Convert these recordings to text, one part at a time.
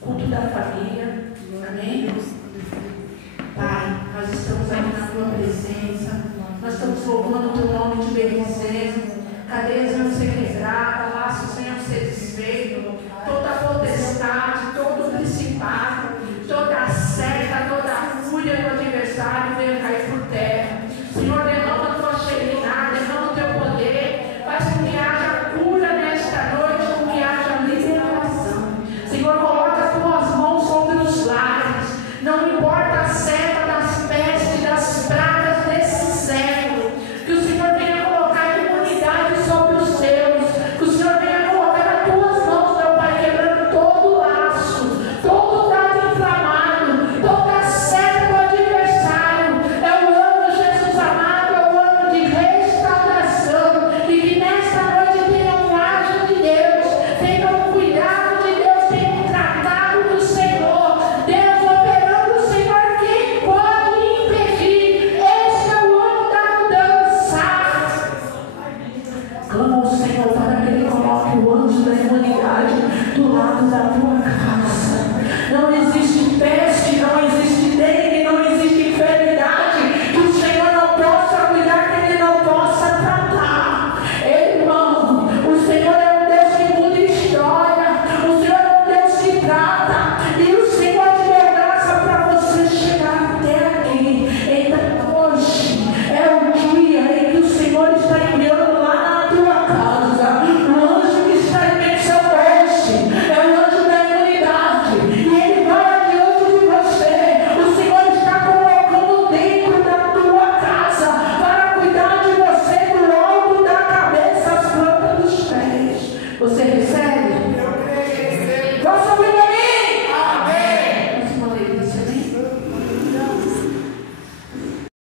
culto da família. Amém? Pai, nós estamos aqui na tua presença, nós estamos louvando o teu nome de bendizendo, cadeias vão ser quebradas, laços venham ser desfeitos, toda potestade, todo principado, toda seta, toda fúria do adversário venha cair por terra. Senhor, derrama a tua Shekinah, derrama o teu poder, faz com que haja cura nesta noite, com que haja liberação. Senhor, coloca as tuas mãos sobre os lares, não importa a seta das pestes, das pragas desse século, que o Senhor venha colocar imunidade sobre os seus, que o Senhor venha colocar as tuas mãos, meu Pai, quebrando todo laço, todo dado inflamado, toda seta do adversário. É o ano, Jesus amado, é o ano de restauração, e que nesta noite tenham um anjo de Deus, tenham um cuidado de Deus, tenham um tratado do Senhor, Deus operando, Senhor, quem pode impedir? Este é o ano da mudança. Clama ao Senhor para que Ele coloque o anjo da imunidade do lado da tua casa. Não existe peste, não existe dengue, não existe enfermidade que o Senhor não possa cuidar, que Ele não possa tratar. Irmão, o Senhor é um Deus que muda história, o Senhor é um Deus que trata, e o Senhor te deu graça para você chegar até aqui. Então hoje é o dia em que o Senhor está enviando lá na tua casa o anjo que está em bênção hoje, é o anjo da imunidade, e ele vai adiante de você. O Senhor está colocando dentro da tua casa para cuidar de você do alto da cabeça às plantas dos pés. Você recebe? Posso ouvir a mim? Amém. Mas uma delícia, né?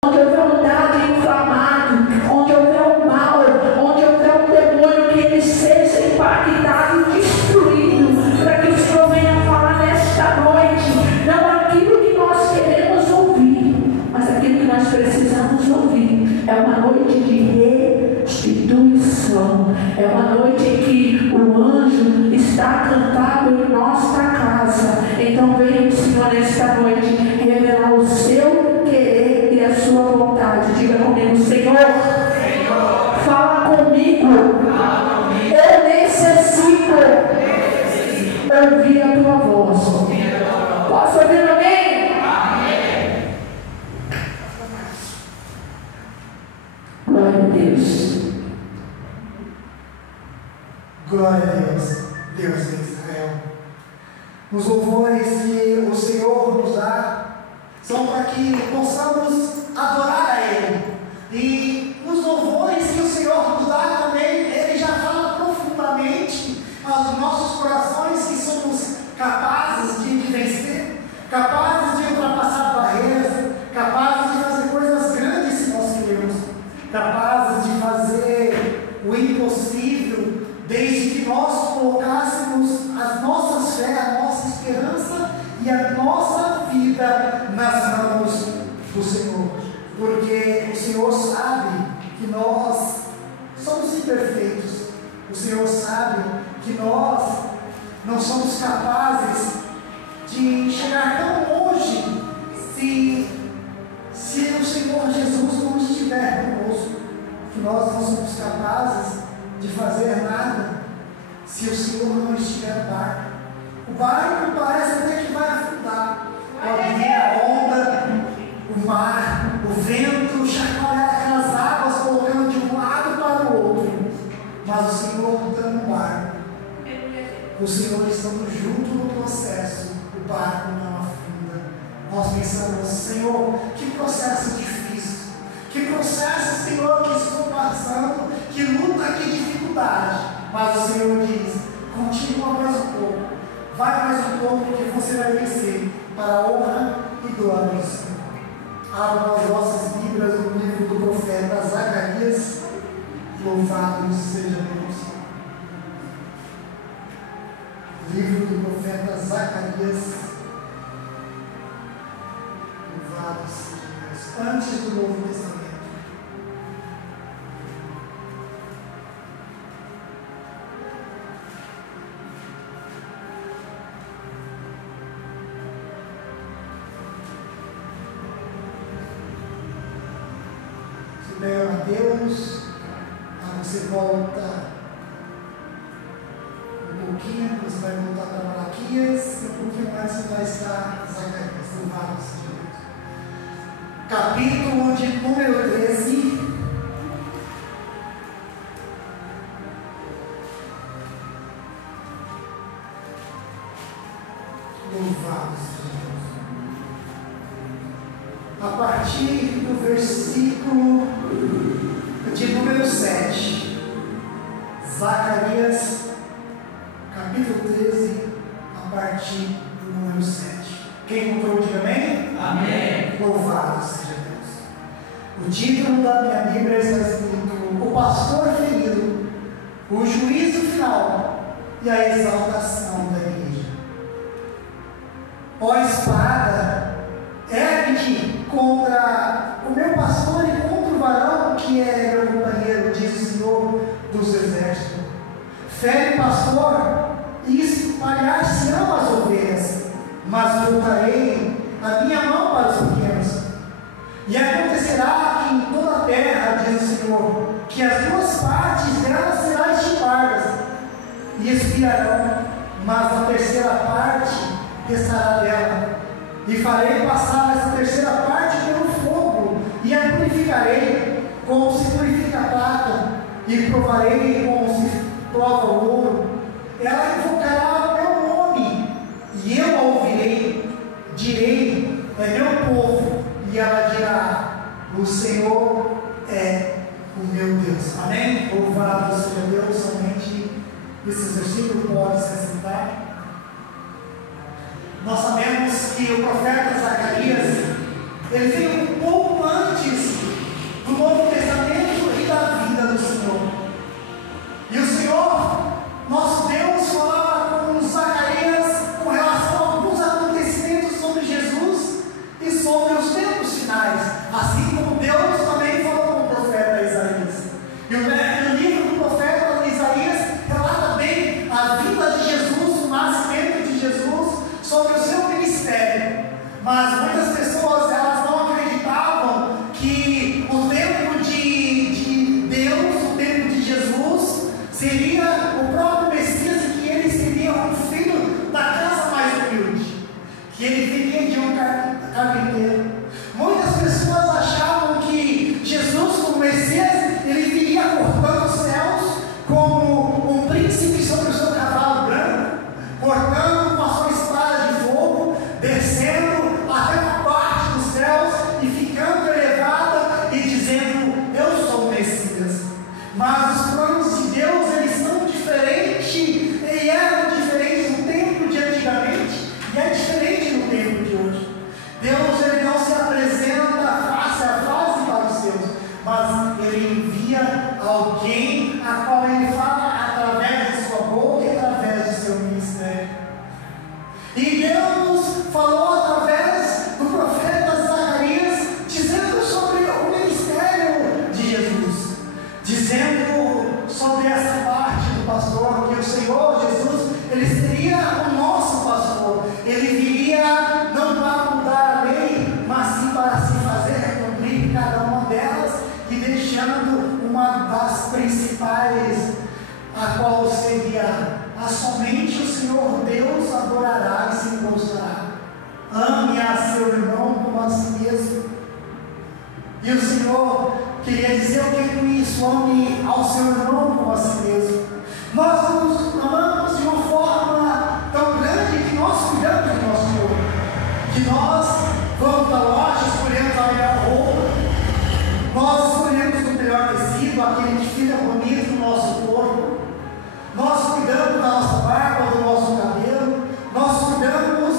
Onde houver um dado inflamado, onde houver um mal, onde houver um demônio, que ele seja impactado e destruído, para que o Senhor venha falar nesta noite, não aquilo que nós queremos ouvir, mas aquilo que nós precisamos ouvir. É uma noite de restituição, é uma noite em que o anjo está cantado em nossa casa. Então venha o Senhor nesta noite revelar o seu querer e a sua vontade. Diga comigo: Senhor, fala comigo. Eu necessito ouvir a tua voz. Posso ouvir alguém? Glória a Deus. Glória a Deus, Deus de Israel. Os louvores que o Senhor nos dá são para que possamos adorar a Ele. E os louvores que o Senhor nos dá também, Ele já fala profundamente aos nossos corações que somos capazes de vencer, capazes de ultrapassar barreiras, capazes de fazer coisas grandes se nós queremos, capazes de fazer o impossível, desde que nós colocássemos as nossas fé, a nossa esperança e a nossa vida nas mãos do Senhor. Porque o Senhor sabe que nós somos imperfeitos. O Senhor sabe que nós não somos capazes de chegar tão longe se o Senhor Jesus não estiver conosco. Que nós não somos capazes de fazer nada se o Senhor não estiver no barco. O barco parece até que vai afundar. Pode vir a onda, o mar, o vento, chacoalhar aquelas águas, colocando de um lado para o outro. Mas o Senhor está no barco. O Senhor estando junto no processo, o barco não afunda. Nós pensamos: Senhor, que processo difícil, que processo, Senhor, que estou passando, que luta, que dificuldade. Mas o Senhor diz: continua mais um pouco, vai mais um pouco, que você vai vencer, para a honra e glória do Senhor. Abram as vossas Bíblias no livro do profeta Zacarias. Louvado seja Deus. Livro do profeta Zacarias. Louvado seja Deus. Antes do Novo Testamento. pega Mateus, aí você volta um pouquinho, você vai voltar para Malaquias, e um pouquinho mais você vai estar em Zacarias, louvado seja Deus. Capítulo de número 13. Louvado seja Deus. A partir do versículo de número 7, Zacarias, capítulo 13, a partir do número 7. Quem encontrou, diga amém? Amém. Louvado seja Deus. O título da minha Bíblia está escrito: O Pastor Ferido, o Juízo Final e a Exaltação da Igreja. Ó espada, ergue-te contra o meu pastor e contra o varão que é meu companheiro, diz o Senhor dos Exércitos. Fere o pastor e espalhar-se-ão as ovelhas, mas voltarei a minha mão para os pequenos. E acontecerá que em toda a terra, diz o Senhor, que as duas partes dela serão estipadas e expirarão, mas a terceira parte restará dela. E farei passar essa terceira parte pelo fogo, e a purificarei, como se purifica a prata, e provarei como se prova o ouro. Ela invocará o meu nome, e eu a ouvirei. Direi: é meu povo. E ela dirá: o Senhor é o meu Deus. Amém? Louvado seja Deus. Somente esses versículos podem se assentar. Nós sabemos que o profeta Zacarias, ele veio um pouco antes do Novo Testamento e da vida do Senhor. E o Senhor, nosso Deus, falava com Zacarias com relação a alguns acontecimentos sobre Jesus e sobre os tempos finais, assim como Deus também falou com o profeta Isaías. E o livro do profeta Isaías relata bem a vinda de Jesus, o nascimento de Jesus, sobre o seu ministério. Mas muitas pessoas, elas não acreditavam que o tempo de Deus, o tempo de Jesus, seria o próprio Messias, e que ele seria um filho da casa mais humilde, que ele viria de um carpinteiro. Muitas pessoas achavam que Jesus, como Messias, ele viria cortando os céus como um príncipe sobre o seu cavalo branco, cortando com a sua espada de fogo, descendo até uma parte dos céus e ficando elevada e dizendo: eu sou o Messias. Mas os planos de Deus, eles são diferentes, e eram diferentes no tempo de antigamente, e é diferente no tempo de hoje. Deus, ele não se apresenta face a face para os seus, mas ele envia alguém a qual ele fala através de sua boca e através do seu ministério. E Deus falou através do profeta Zacarias, dizendo sobre o ministério de Jesus, dizendo sobre essa parte do pastor, que o Senhor Jesus, ele seria o nosso pastor. Ele viria não para mudar a lei, mas sim para se fazer cumprir cada uma delas, e deixando uma das principais, a qual seria: a somente o Senhor Deus adorará e se prostrará. Ame a seu irmão como a si mesmo. E o Senhor queria dizer o que com isso? Ame ao seu irmão como a si mesmo. Nós nos amamos de uma forma tão grande que nós cuidamos do nosso corpo, que nós vamos para a loja, escolhemos a melhor roupa, nós escolhemos o melhor tecido, aquele que fica bonito no nosso corpo, nós cuidamos da nossa barba, do nosso cabelo, nós cuidamos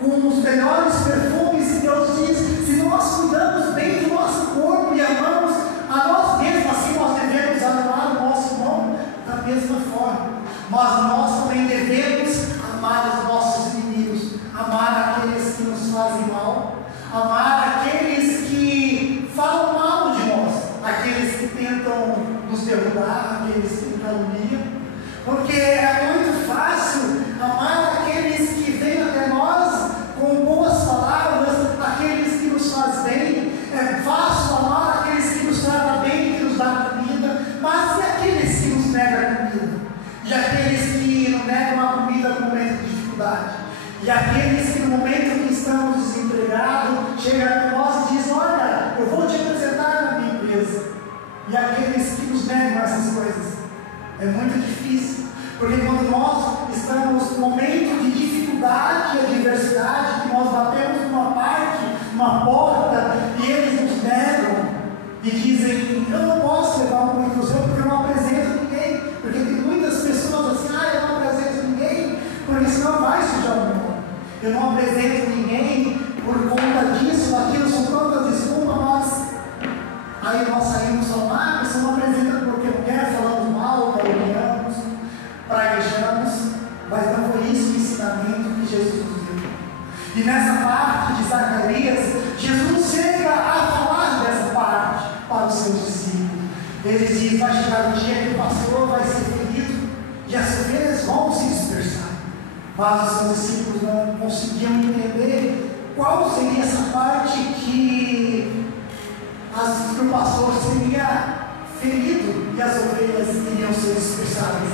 com os melhores perfumes. E Deus diz: se nós cuidamos bem do nosso corpo e amamos a nós mesmos, assim nós devemos amar o nosso irmão da mesma forma. Mas nós também devemos amar os nossos inimigos, amar aqueles que nos fazem mal, amar aqueles que falam mal de nós, aqueles que tentam nos derrubar, aqueles que caluniam. Porque é muito fácil amar aqueles que vêm até nós com boas palavras, aqueles que nos fazem bem. É fácil amar aqueles que nos tratam dificuldade. E aqueles que no momento que estamos desempregados, chegam a nós e dizem: olha, eu vou te apresentar na minha empresa. E aqueles que nos negam essas coisas. É muito difícil, porque quando nós estamos num momento de dificuldade e adversidade, que nós batemos numa parte, numa porta, e eles nos negam e dizem: eu não posso levar um currículo seu porque eu não apresento ninguém. Porque tem muitas pessoas assim: eu não apresento ninguém, porque senão vai sujar o meu nome. Eu não apresento ninguém por conta disso, daquilo, são tantas desculpas, mas aí nós saímos falando: você não apresenta porque não quer, falamos mal, caluniamos, praguejamos, mas não foi isso o ensinamento que Jesus nos deu. E nessa parte de Zacarias, Jesus chega a falar dessa parte para os seus discípulos. Ele diz: vai chegar o dia que o pastor vai ser ferido e as ovelhas vão se dispersar. Mas os seus discípulos não conseguiam entender qual seria essa parte que o pastor seria ferido e as ovelhas iriam ser dispersadas.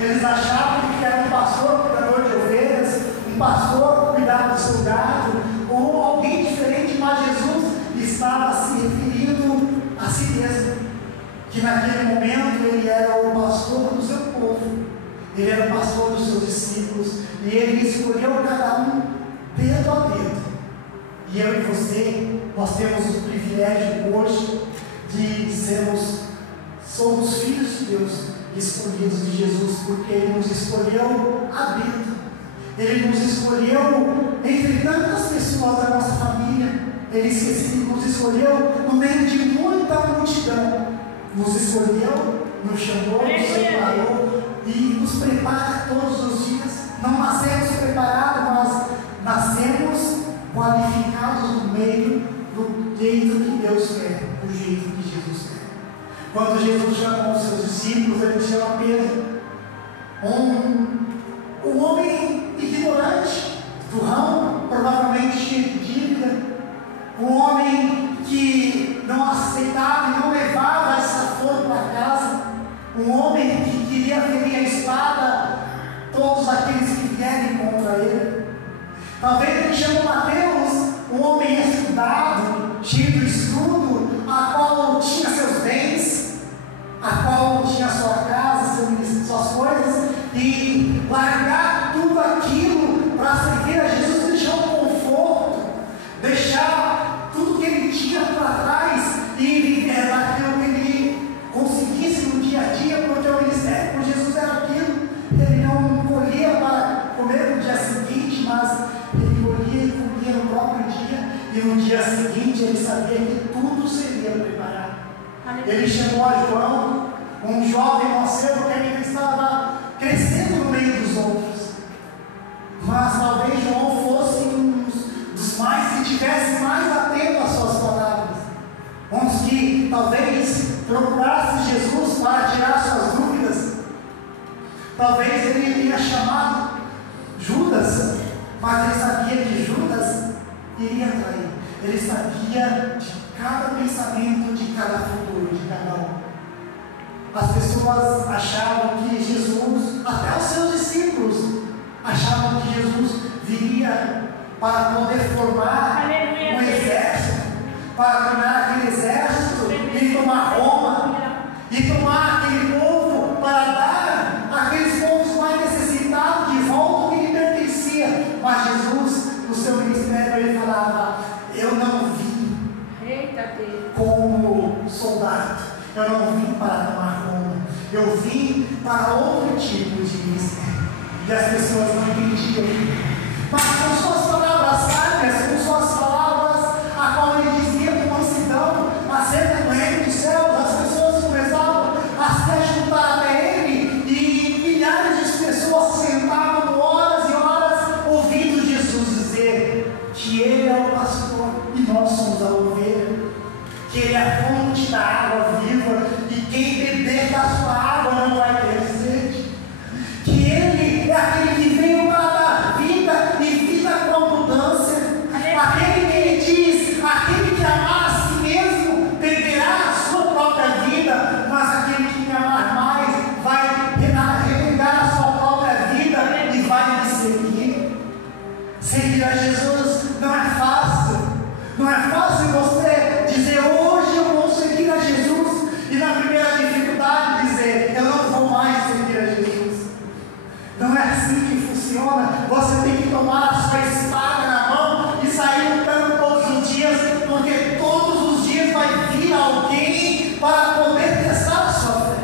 Eles achavam que era um pastor cuidador de ovelhas, um pastor cuidava do seu gado, ou alguém diferente, mas Jesus estava se referindo a si mesmo, que naquele momento ele era o pastor do seu povo, ele era o pastor dos seus discípulos, e ele escolheu cada um dedo a dedo. E eu e você, nós temos o privilégio hoje de somos filhos de Deus, escolhidos de Jesus, porque Ele nos escolheu a dedo. Ele nos escolheu entre tantas pessoas da nossa família. Ele nos escolheu no meio de muita multidão. Nos escolheu, nos chamou, nos separou e nos prepara todos os dias. Não nascemos preparados, mas nascemos qualificados no meio do jeito que Deus quer, do jeito que Jesus quer. Quando Jesus chamou os seus discípulos, ele chama Pedro, um homem ignorante, turrão, provavelmente cheio de dívida, um homem que não aceitava e não levava essa flor para casa, um homem que queria ferir a espada todos aqueles que vierem contra ele. Talvez ele chamou Mateus, um homem estudado, cheio de estudo, a qual tinha seus bens, a qual tinha sua casa, suas coisas, e largar tudo aquilo para servir a Jesus, deixar um conforto, deixar tudo que ele tinha para trás e viver daquilo que ele conseguisse no dia a dia, porque o ministério por Jesus era aquilo. Ele não colhia para comer no dia seguinte, mas ele colhia e comia no próprio dia, e no dia seguinte ele sabia que tudo seria preparado. Ele chamou a João, um jovem mancebo que ainda estava crescendo no meio dos outros, mas talvez João fosse um dos mais que estivesse mais atento às suas palavras, uns que talvez procurasse Jesus para tirar suas dúvidas. Talvez ele teria chamado Judas, mas ele sabia que Judas iria trair. Ele sabia de cada pensamento, de cada futuro, de cada um. As pessoas achavam que Jesus, até os seus discípulos, achavam que Jesus viria para poder formar um exército, para tornar aquele exército e tomar Roma, e tomar aquele povo para dar àqueles povos mais necessitados de volta o que lhe pertencia. Mas Jesus, no seu ministério, ele falava: eu não vim como soldado, eu não vim para tomar Roma, eu vim para outro tipo de ministério. E as pessoas não entendiam, mas com suas palavras sábias, com suas palavras a qual ele dizia com mansidão acerca do reino dos céus, as pessoas começavam a se ajuntar até ele, e milhares de pessoas sentavam horas e horas ouvindo Jesus dizer que ele é o pastor e nós somos a ovelha, que ele é a fonte da água viva, e quem beber da sua água não vai ter sede, que ele é aquele que veio para dar vida e vida com abundância, aquele que ele diz: aquele que amar a si mesmo perderá a sua própria vida, mas aquele que me amar mais vai renegar a sua própria vida e vai me seguir. Seguir a Jesus não é fácil. Não é fácil você dizer: hoje eu vou seguir a Jesus, e na primeira dificuldade dizer: eu não vou mais seguir a Jesus. Não é assim que funciona. Você tem que tomar a sua espada na mão e sair lutando todos os dias, porque todos os dias vai vir alguém para poder testar a sua fé.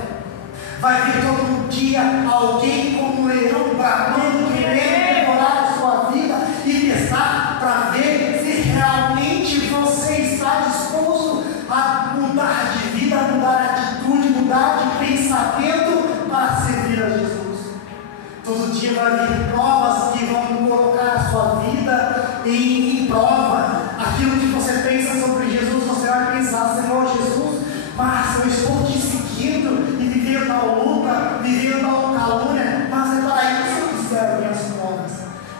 Vai vir todo dia alguém como um leão bramando, querendo devorar a sua vida e testar para ver se realmente você está disposto a mudar de vida, a mudar de atitude, mudar de pensamento para servir a Jesus. Todo dia vai vir provas que vão colocar a sua vida em prova. Aquilo que você pensa sobre Jesus, você vai pensar: Senhor Jesus, mas eu estou te seguindo e vivendo a luta, vivendo a calúnia, mas é para isso que servem as provas,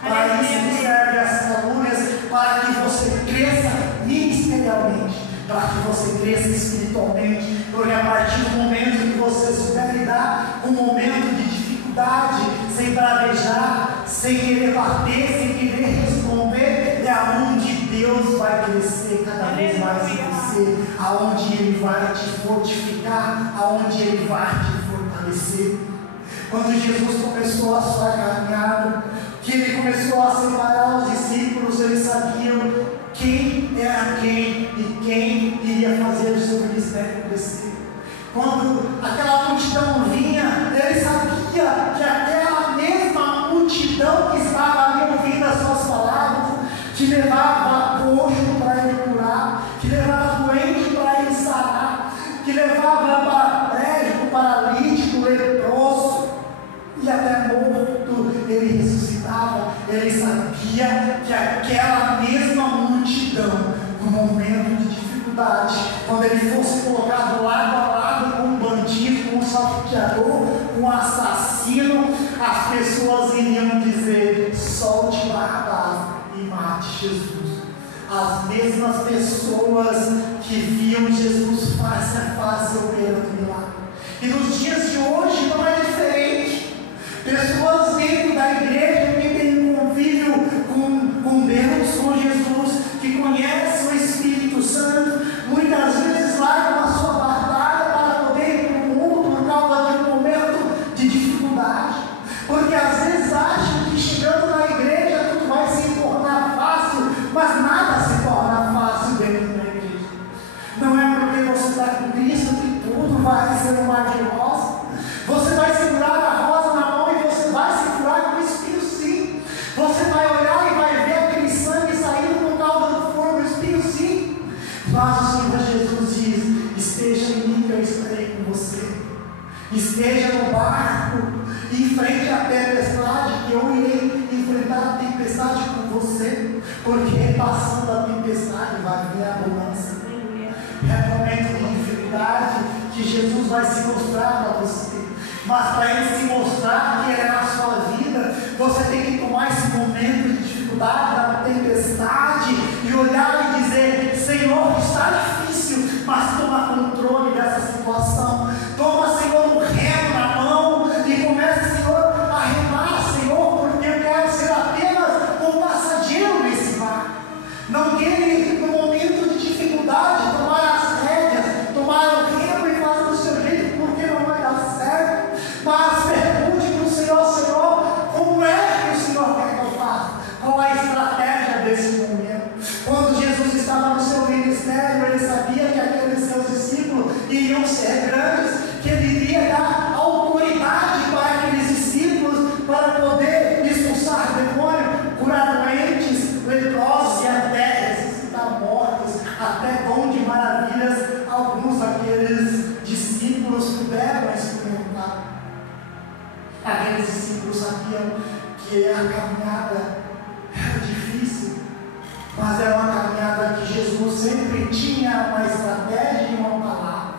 para isso que servem as calúnias, para que você cresça ministerialmente, para que você cresça espiritualmente, porque a partir do momento que você souber lidar com um momento de dificuldade, sem pravejar, sem querer bater, sem querer responder, é aonde Deus vai crescer cada vez mais em você, aonde Ele vai te fortificar, aonde Ele vai te fortalecer. Quando Jesus começou a sua caminhada, que Ele começou a separar os discípulos, eles sabiam quem era quem e quem iria fazer o seu ministério crescer. Quando aquela multidão vinha, ele sabia que aquela mesma multidão que estava ali ouvindo as suas palavras, que levava coxo para ele curar, que levava doente para ele sarar, que levava paraplégico, paralítico, leproso e até morto, ele ressuscitava. Ele sabia que aquela mesma multidão, no momento de dificuldade, quando ele fosse colocado lado a lado com um bandido, com um salteador, com um assassino, as pessoas iriam dizer: solte Barrabás e mate Jesus. As mesmas pessoas que viam Jesus face a face operando milagre. E nos dias de hoje não é diferente. Pessoas dentro da igreja que têm um convívio com Deus, com Jesus, que conhecem o Espírito Santo, muitas vezes largam a sua batalha para poder ir para o mundo por causa de um momento de dificuldade, porque às vezes acham que chegando na igreja tudo vai se tornar fácil, mas nada se torna fácil dentro da igreja. Não é porque você está com Cristo que tudo vai ser um mar de rosa. Você vai segurar a rosa na mão e você vai se curar com o espinho, sim. Você vai olhar e vai ver aquele sangue saindo por causa do fogo do espinho, sim. Mas o Senhor Jesus diz: esteja em mim que eu estarei com você. Esteja no barco, enfrente a tempestade, que eu irei enfrentar a tempestade com você, porque passando a tempestade vai vir a abundância. É momento de dificuldade que Jesus vai se mostrar para você. Mas para Ele se mostrar que é na sua vida, você tem que tomar esse momento de dificuldade, da tempestade, e olhar e dizer: Senhor, está difícil, mas toma controle dessa situação. Toma, Senhor, um remo na mão e comece, Senhor, a remar, Senhor, porque eu quero ser apenas um passageiro nesse mar. Não queira, no momento de dificuldade, tomar as rédeas, tomar o remo e fazer do seu jeito, porque não vai dar certo. Mas pergunte para o Senhor: Senhor, como é que o Senhor quer que eu faça? Qual a estratégia desse momento? Quando Jesus estava no seu ministério, ele sabia que aqueles seus discípulos iriam ser grandes, que ele iria dar autoridade para aqueles discípulos para poder expulsar demônio, curar doentes, leprosos e até ressuscitar mortos, até dom de maravilhas. Alguns daqueles discípulos puderam experimentar. Aqueles discípulos sabiam que a caminhada era difícil, mas era uma caminhada que Jesus sempre tinha uma estratégia e uma palavra.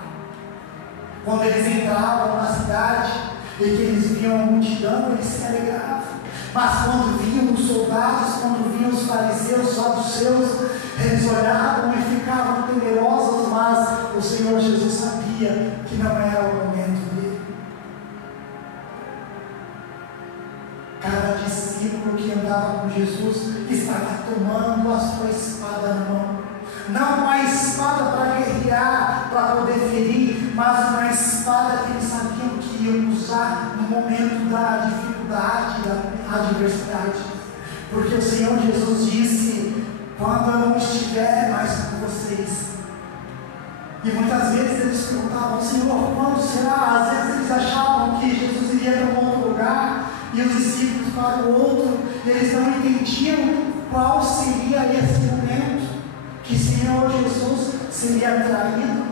Quando eles entravam na cidade e que eles viam a multidão, eles se alegravam. Mas quando viam os soldados, quando viam os fariseus, os saduceus, eles olhavam e ficavam temerosos, mas o Senhor Jesus sabia que não era o momento dele. Cada discípulo que andava com Jesus estava tomando a sua espada na mão. Não uma espada para guerrear, para poder ferir, mas uma espada que eles sabiam que iam usar no momento da dificuldade, da adversidade. Porque o Senhor Jesus disse: quando eu não estiver mais com vocês. E muitas vezes eles perguntavam: Senhor, quando será? Às vezes eles achavam que Jesus iria para um outro lugar e os discípulos para o outro, e eles não entendiam qual seria esse momento. Que o Senhor Jesus seria traído,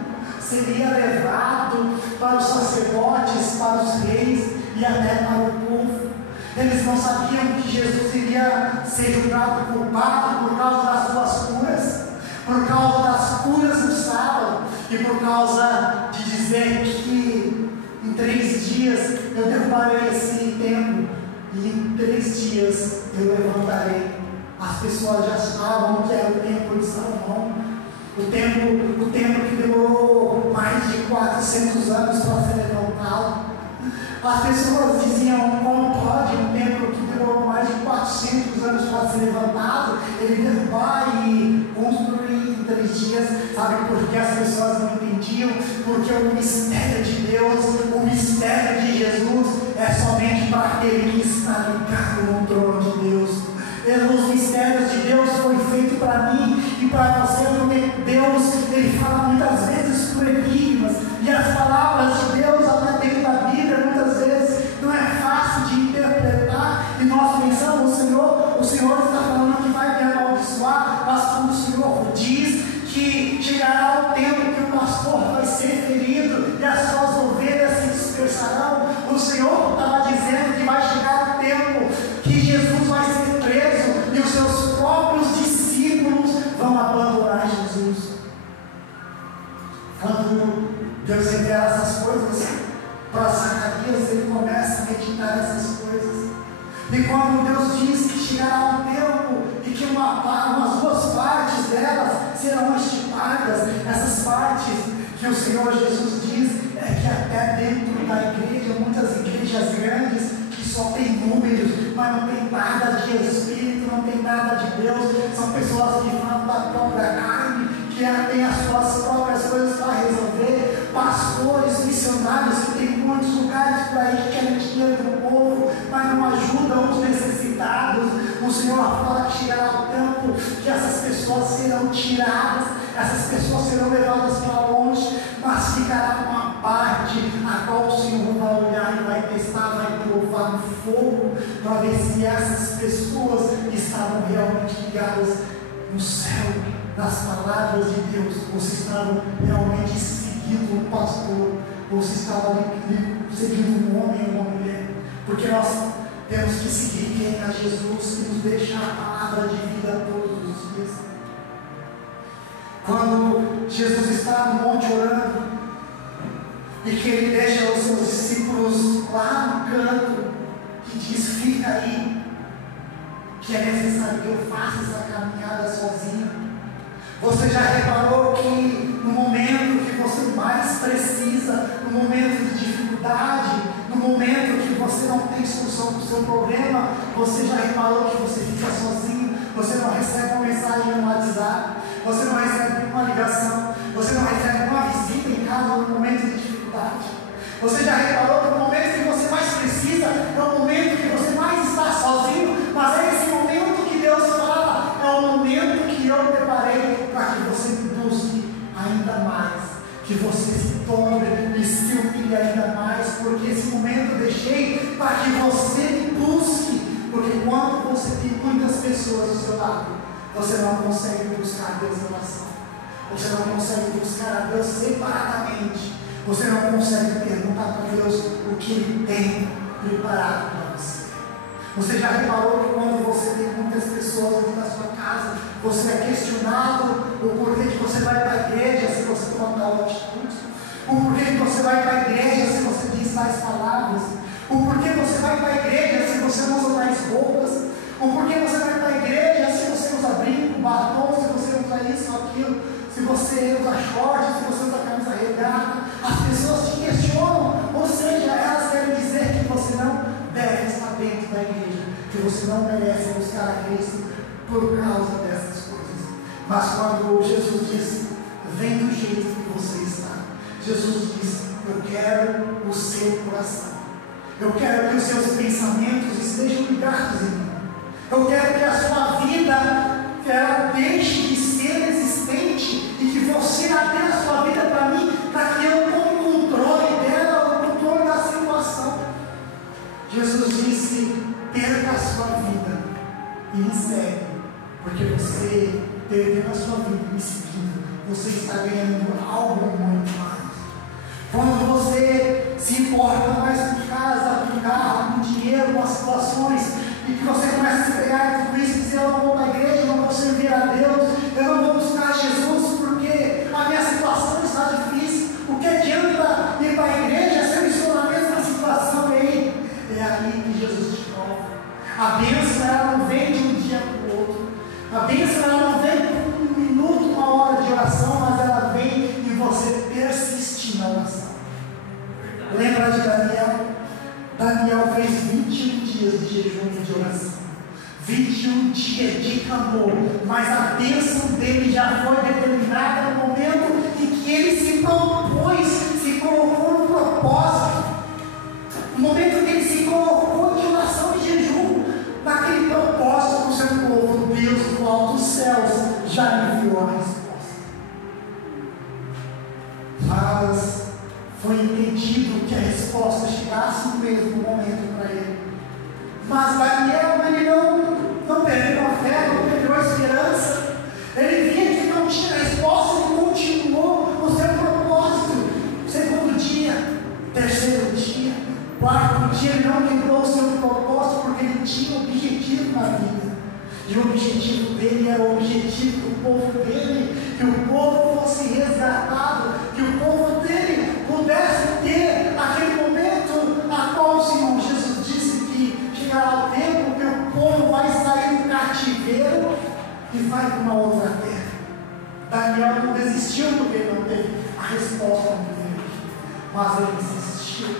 seria levado para os sacerdotes, para os reis e até para o povo. Eles não sabiam que Jesus iria ser julgado culpado por causa das suas curas, por causa das curas do sábado, e por causa de dizer que em 3 dias eu derrubarei esse templo, e em 3 dias eu levantarei. As pessoas já achavam que era o templo de Salomão, o templo que demorou mais de 400 anos para ser levantado. As pessoas diziam: como pode um templo que demorou mais de 400 anos para ser levantado, ele derrubar e construir em 3 dias? Sabe por que as pessoas não entendiam? Porque o mistério de Deus, o mistério de Jesus, é somente para aquele que está ligado no trono de Deus. Os mistérios de Deus foi feito para mim e para você, porque Deus, Ele fala muitas vezes por enigmas, e as palavras de Deus até dentro da Bíblia muitas vezes não é fácil de interpretar, e nós pensamos: o Senhor está falando que vai me amaldiçoar, mas quando o Senhor diz que chegará o tempo que o pastor vai ser ferido e as suas ovelhas se dispersarão, o Senhor estava dizendo que vai chegar o tempo que Jesus vai ser preso e os seus próprios discípulos vão abandonar Jesus. Quando Deus revela essas coisas para Zacarias, ele começa a meditar essas coisas. E quando Deus diz que chegará um tempo e que umas 2 partes delas serão estipadas, essas partes que o Senhor Jesus diz é que até dentro da igreja, muitas igrejas grandes que só tem números, mas não tem nada de Espírito, não tem nada de Deus, são pessoas que falam da própria carne, que têm as suas próprias coisas para resolver, pastores, missionários que tem muitos lugares por aí que querem dinheiro do povo, mas não ajudam os necessitados. O Senhor fala que chegará o tempo que essas pessoas serão tiradas, essas pessoas serão levadas para longe, mas ficará uma parte a qual o Senhor vai olhar e vai testar, vai provar no fogo, para ver se essas pessoas estavam realmente ligadas no céu, nas palavras de Deus, ou se estavam realmente seguindo um pastor, ou se estavam seguindo um homem ou uma mulher. Porque nós temos que seguir quem é Jesus, que nos deixa a palavra de vida todos os dias. Quando Jesus está no monte orando, e que ele deixa os seus discípulos lá no canto, e diz: fica aí, que é necessário que eu faça essa caminhada sozinho. Você já reparou que no momento que você mais precisa, no momento de dificuldade, no momento que você não tem solução para o seu problema, você já reparou que você fica sozinho, você não recebe uma mensagem no WhatsApp, você não recebe uma ligação, você não recebe uma visita em casa no momento de dificuldade. Você já reparou que no momento que você mais precisa, é o momento que você mais está sozinho, mas é esse momento que Deus fala, é o momento que eu preparei para que você me busque ainda mais, que você se tome e se humilhe ainda mais, porque esse momento eu deixei para que você me busque, porque quando você tem muitas pessoas do seu lado, você não consegue buscar Deus em oração, você não consegue buscar a Deus separadamente, você não consegue perguntar para Deus o que Ele tem preparado para você. Você já reparou que quando você tem muitas pessoas dentro da sua casa, você é questionado o porquê que você vai para a igreja se você toma tal atitude, o porquê que você vai para a igreja se você diz tais palavras, o porquê você vai para a igreja se você não usa tais roupas, o porquê você vai para a igreja se você usa brinco, batom, se você usa isso ou aquilo, se você usa short, se você usa camisa regata. As pessoas te questionam, ou seja, elas querem dizer que você não deve estar dentro da igreja, que você não merece buscar a Cristo, por causa dessas coisas. Mas quando Jesus disse, vem do jeito que você está, Jesus disse, eu quero o seu coração. Eu quero que os seus pensamentos estejam ligados em mim. Eu quero que a sua vida ela deixe de ser existente e que você dê a sua vida para mim, para que eu tome o controle dela, o controle da situação. Jesus disse, perca a sua vida e me segue, porque você perdendo a sua vida e me seguindo, você está ganhando algo muito mais. Quando você se importa mais com casa, com carro, com dinheiro, com as situações, e que você começa a se pegar em tudo isso e dizer, eu não vou para a igreja, eu não vou servir a Deus, eu não vou buscar Jesus porque a minha situação está difícil. O que adianta ir para a igreja se eu estou na mesma situação aí? É aí que Jesus te prova. A bênção ela não vem de um dia para o outro. A bênção ela não vem por um minuto, uma hora de oração, mas ela vem em você persistir na oração. Lembra de Daniel? Daniel fez 21 dias de jejum e de oração, 21 dias de clamor, mas a bênção dele já foi determinada no momento em que ele se propôs, se colocou no propósito, no momento que ele se colocou de oração e jejum, naquele propósito do seu povo, Deus do alto dos céus já lhe enviou a resposta. Mas foi entendido que a resposta chegasse no mesmo momento para ele. Mas Daniel, ele não perdeu a fé, não perdeu a esperança. Ele via que não tinha resposta e continuou o seu propósito. Segundo dia, terceiro dia, quarto dia, ele não quebrou o seu propósito porque ele tinha um objetivo na vida. E o objetivo dele era o objetivo do povo dele, que o povo fosse resgatado, que o povo dele pudesse ter aquele momento a qual o Senhor Jesus disse que chegará o tempo que o povo vai sair do cativeiro e vai para uma outra terra. Daniel não desistiu porque ele não teve a resposta no primeiro dia, mas ele insistiu.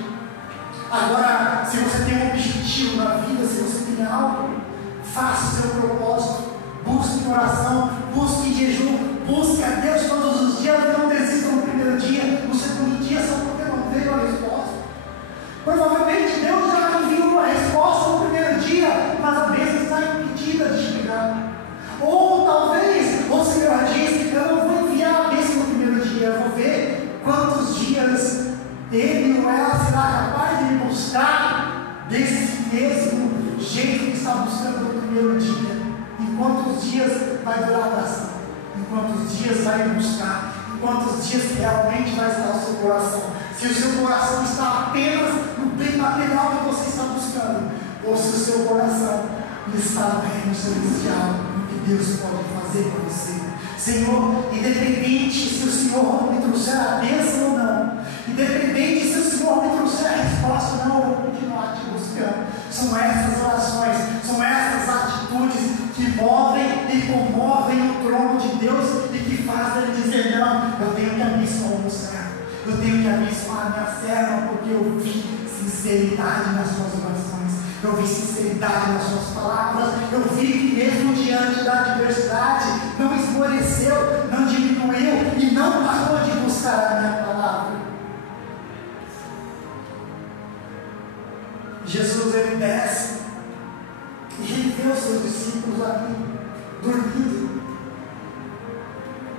Agora, se você tem um objetivo na vida, se você tem algo, faça o seu propósito, busque em oração, busque em jejum, busque a Deus todos os dias, não desista no primeiro dia, no segundo dia, só porque não veio a resposta. Provavelmente Deus já enviou a resposta no primeiro dia, mas a bênção está impedida de chegar. Ou talvez o Senhor diz, eu não vou enviar a bênção no primeiro dia, eu vou ver quantos dias ele ou ela será capaz de me buscar desse mesmo jeito que está buscando no primeiro dia. Em quantos dias vai durar a oração? Em quantos dias vai me buscar? Em quantos dias realmente vai estar o seu coração? Se o seu coração está apenas no bem material que você está buscando, ou se o seu coração está no reino celestial, no que Deus pode fazer para você. Senhor, independente se o Senhor me trouxer a bênção ou não, independente se o Senhor me trouxer a resposta ou não, eu vou continuar te buscando. São essas orações, são essas atitudes que movem e comovem o trono de Deus e que fazem ele dizer, não, eu tenho que abençoar o meu servo, eu tenho que abençoar a minha serva, porque eu vi sinceridade nas suas orações, eu vi sinceridade nas suas palavras, eu vi que mesmo diante da adversidade, não esmoreceu, não diminuiu e não parou de buscar a minha palavra. Jesus, ele desce e ele vê os seus discípulos ali dormindo.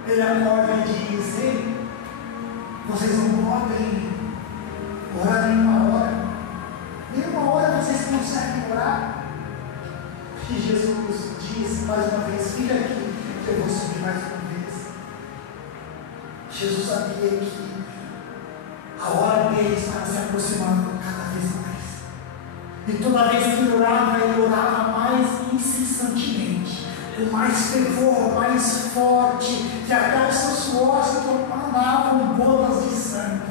Ele acorda e diz, ei, vocês não podem orar nenhuma hora. Nenhuma hora vocês conseguem orar. E Jesus diz mais uma vez, fica aqui, que eu vou subir mais uma vez. Jesus sabia que a hora dele estava se aproximando cada vez mais. E toda vez que ele orava mais incessantemente, com mais fervor, mais forte, que até os seus suores se tornavam gotas de sangue.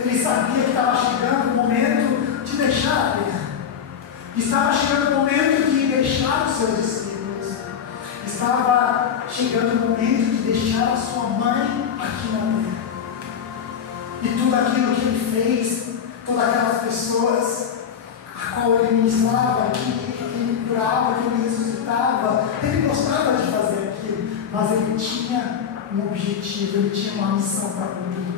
Ele sabia que estava chegando o momento de deixar a terra. Estava chegando o momento de deixar os seus discípulos. Estava chegando o momento de deixar a sua mãe aqui na terra. E tudo aquilo que ele fez, todas aquelas pessoas a qual ele ministrava, que ele curava, que ele ressuscitava, ele objetivo, ele tinha uma missão para cumprir.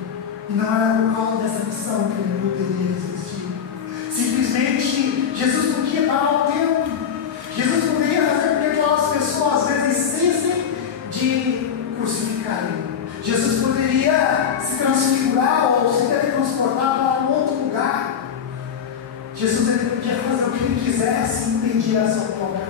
E não era por causa dessa missão que ele poderia existir. Simplesmente, Jesus podia parar o tempo. Jesus poderia fazer com que aquelas pessoas às vezes cessem de crucificar ele. Jesus poderia se transfigurar ou se teletransportar para um outro lugar. Jesus ele podia fazer o que ele quisesse e impedir a sua própria